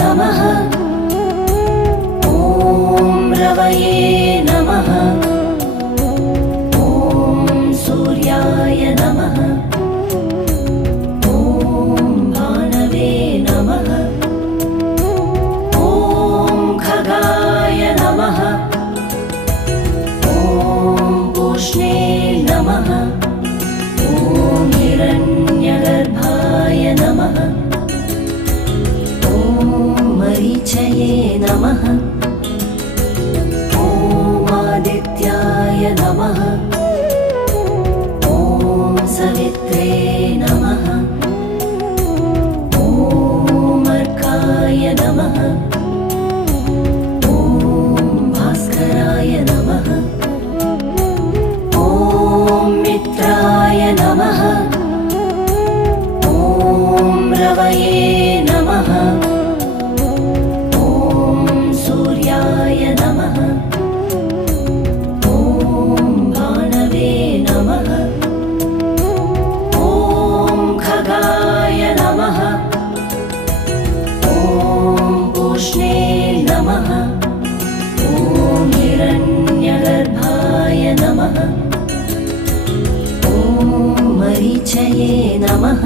नमः। ॐ रवये नमः। ॐ सूर्याय नमः। ॐ भानवे नमः। ॐ खगाय नमः। ॐ पूष्णे नमः। ॐ हिरण्यगर्भाय नमः। ॐ मरीचये नमः। ॐ आदित्याय नमः। ॐ सवित्रे नमः। ॐ अर्काय नमः। ॐ भास्कराय नमः। ॐ मित्राय नमः। ॐ रवये नमः। ॐ सूर्याय नमः। ॐ भानवे नमः। ॐ खगाय नमः। ॐ पूष्णे नमः। ॐ हिरण्यगर्भाय नमः। ॐ मरीचये नमः।